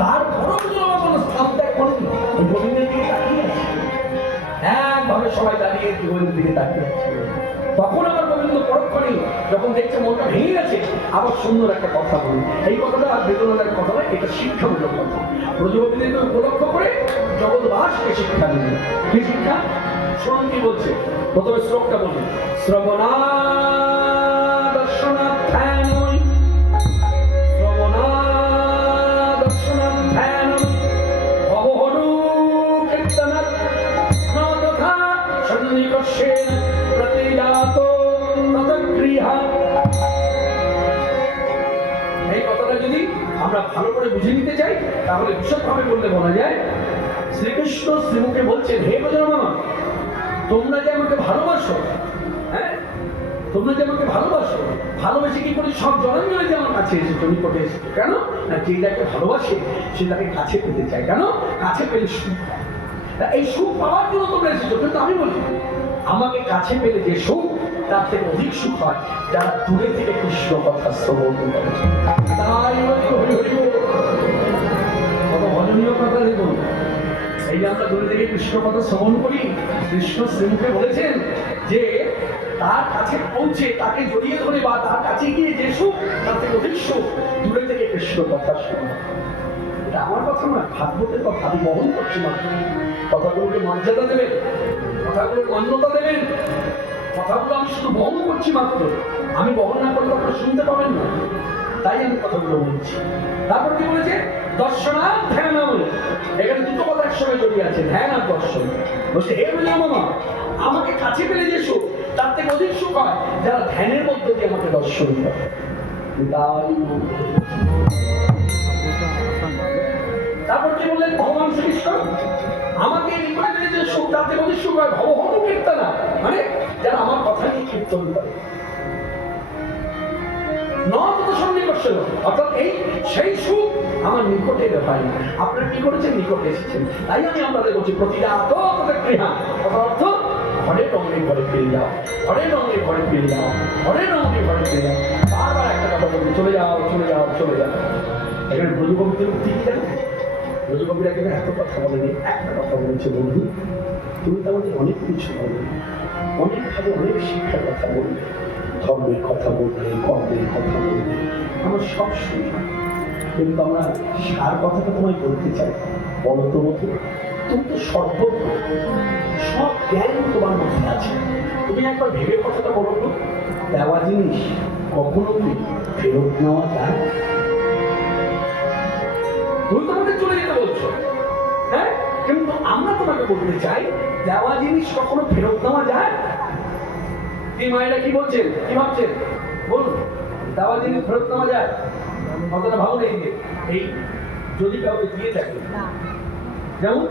তার বড় কোনো স্থান ত্যাগ করেনি, ওই গোবিন্দের দিকে তাকিয়ে আছে, একভাবে সবাই দাঁড়িয়ে গোবিন্দের দিকে তাকিয়ে আছে। তখন আবার গোবিন্দ পরক্ষণে যখন দেখছে মনটা ভেঙে গেছে, আবার সুন্দর একটা কথা বলি। এই কথাটা আর বেদনার কথা নয়, এটা শিক্ষামূলক কথা। ব্রজগোবিন্দকে উপলক্ষ করে জগৎবাসকে শিক্ষা দিলেন। কি শিক্ষা? শুনুন কি বলছে। প্রথমে শ্লোকটা বলি। শ্রবণা দর্শনাধ্যায়নৈ, শ্রবণা দর্শনাধ্যায়নৈ ভবহনু কীর্তনাৎ ন তথা সন্নিকর্ষেণ প্রতিজাত তদগৃহা। এই কথাটা যদি আমরা ভালো করে বুঝে নিতে চাই, তাহলে বিশদভাবে বললে বলা যায়, শ্রীকৃষ্ণ শ্রীমুখে বলছেন, হে ব্রজমামা, তোমরা যে আমাকে ভালোবাসো, হ্যাঁ, তোমরা যে আমাকে ভালোবাসো, ভালোবেসে কি করে সব জনাঞ্জলি যে আমার কাছে এসেছো, নিকটে এসেছো। কেন না, যে যাকে ভালোবাসে সে তাকে কাছে পেতে চায়। কেন? কাছে পেলে সুখ পায়। এই সুখ পাওয়ার জন্য তোমরা এসেছো। কিন্তু আমি বলছি, আমাকে কাছে পেলে যে সুখ, তার থেকে অধিক সুখ হয় যারা দূরে থেকে কৃষ্ণ কথা শ্রবণ করে। তাই কত ভজনীয় কথা দেখুন। এই যে আমরা দূরে থেকে কৃষ্ণ কথা শ্রবণ করি, কৃষ্ণ শ্রীমুখে বলেছেন যে তার কাছে পৌঁছে তাকে জড়িয়ে ধরে বা তার কাছে গিয়ে যে সুখ, তার থেকে অধিক সুখ দূরে থেকে কৃষ্ণ কথা শোনা। এটা আমার কথা নয়, ভাগবতের কথা। আমি বহন করছি মাত্র। কথাগুলোকে মর্যাদা দেবেন, কথাগুলোর মান্যতা দেবেন, কথাগুলো আমি শুধু বহন করছি মাত্র। আমি বহন না করলে আপনারা শুনতে পাবেন না, তাই আমি কথাগুলো বলছি। তারপর কি বলেছে? দর্শনার ধ্যান। এখানে দুটো কথা একসঙ্গে জড়িয়ে আছে, ধ্যান আর দর্শন। বলছে, হে ব্রজমামা, আমাকে কাছে পেলে যে সুখ, তার থেকে অধিক সুখ হয় যারা ধ্যানের মধ্যে দিয়ে আমাকে দর্শন করে। তারপর কি বললেন ভগবান শ্রীকৃষ্ণ? আমাকে নিকটে পেলে যে সুখ, তার থেকে অধিক সুখ হয় ভবহনু কীর্তনা, মানে যারা আমার কথা নিয়ে কীর্তন করে। অর্থাৎ এই সেই সুখ আমার নিকটে হয় না। আপনারা কি করেছেন? নিকটে এসেছেন। তাই আমি আপনাদের বলছি, প্রতিজাত গৃহা, অর্থ ঘরে রঙে ঘরে ফিরে যাও, ঘরে রঙে ঘরে ফিরে যাও, ঘরে রঙে ঘরে ফিরে যাও। বারবার একটা কথা বলছি, চলে যাও, চলে যাও, চলে যাও। এখানে ব্রজকবিদের উক্তি কি জানেন? ব্রজকবিরা কিন্তু এত কথা বলেনি, একটা কথা বলেছে, বন্ধু তুমি তো আমাদের অনেক কিছু বলবে, অনেকভাবে অনেক শিক্ষার কথা বলবে, ধর্মের কথা বলবে, কর্মের কথা বলবে, আমার সব শুনি। কিন্তু আমরা সার কথাটা তোমায় বলতে চাই। বলো তো বন্ধু, তুমি তো সর্বজ্ঞ, সব জ্ঞান তোমার মধ্যে আছে। তুমি একবার ভেবে কথাটা বলো তো, দেওয়া জিনিস কখনো কি ফেরত নেওয়া যায়? তুমি তো আমাদের চলে যেতে বলছো, হ্যাঁ, কিন্তু আমরা তোমাকে বলতে চাই, দেওয়া জিনিস কখনো ফেরত নেওয়া যায়? এই মায়েরা কি বলছেন, কি ভাবছেন বলুন? দেওয়া জিনিস ফেরত নেওয়া যায়? কতটা ভাবুন। এই যদি কাউকে দিয়ে থাকে, যেমন